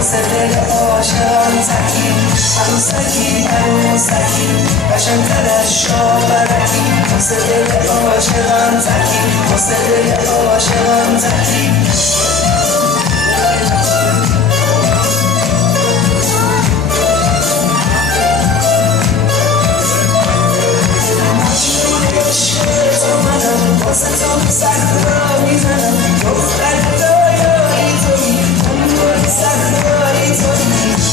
واسه دل عاشقان زکی عروسکی عروسکی قشنگ‌تر از شاورکی واسه دل عاشقان زکی واسه دل عاشقان زکی واسه تو صحرا میزنم دختر خدایایی تویی اون صحرایی تویی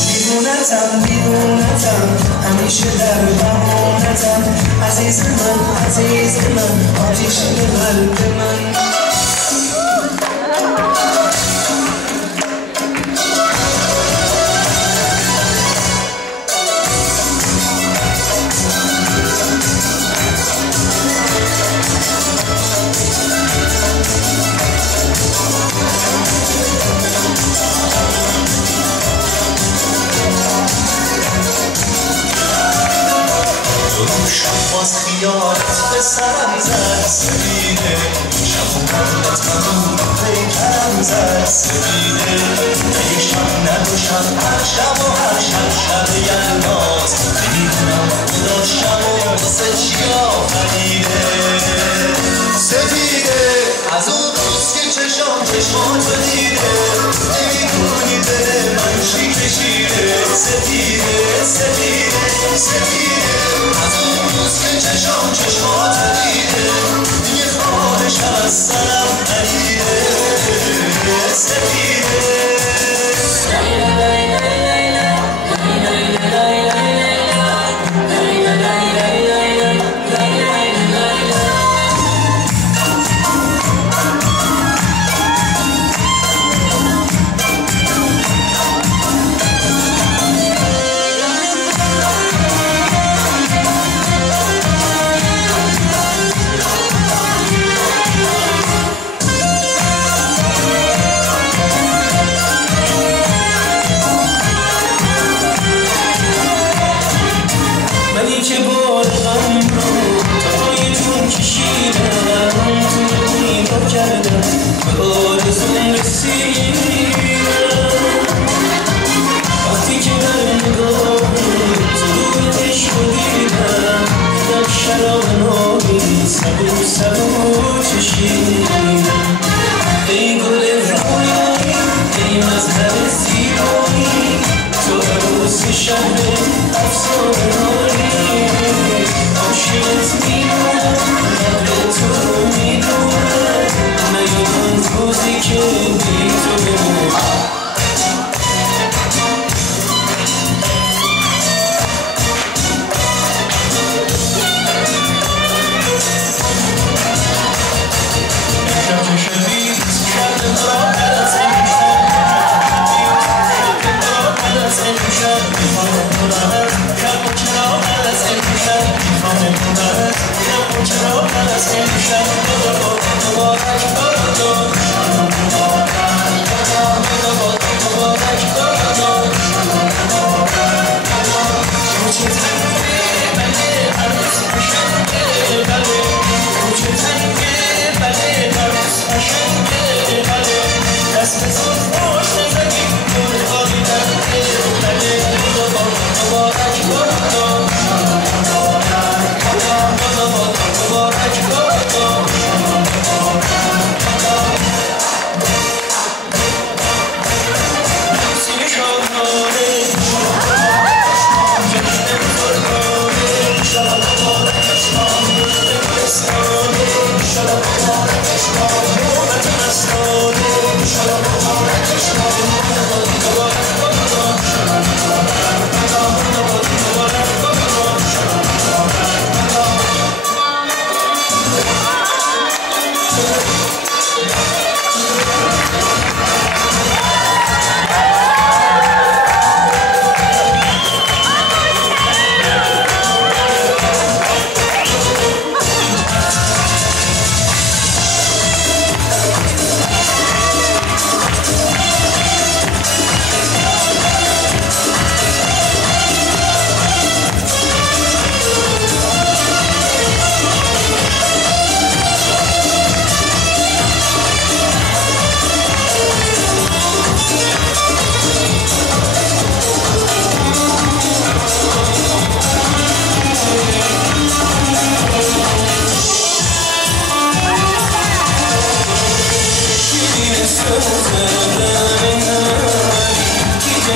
دیوونتم همیشه در بمونتم عزیز من آتیش قلب من باز خیالت به سرم زد سبیده شب و مالت ممون پیکرم زد سبیده نه شب نه دو شب هر شب و هر شب یلداز نمیدونم خدا شب و واسه چی آفریده سبیده از اون روز که چشماتو دیده نمیدونی دل من چی کشیده سبیده از اون روز که چشمات دیده دیگه خواهش از سرم پریده سفیده که بارم رو تا پای جون کشیدم تو نگاه کردم به آرزوم رسیدم وقتی که در نگاه تو روی عشق دیدم دیدم شراب نابی سبو چشیدم ای گل رویایی ای مظهر زیبایی تو عروس شهر افسانه‌ای عاشقت میمونم قدر تو رو میدونم نیام روزی که بی تو بمونم Go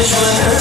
Let's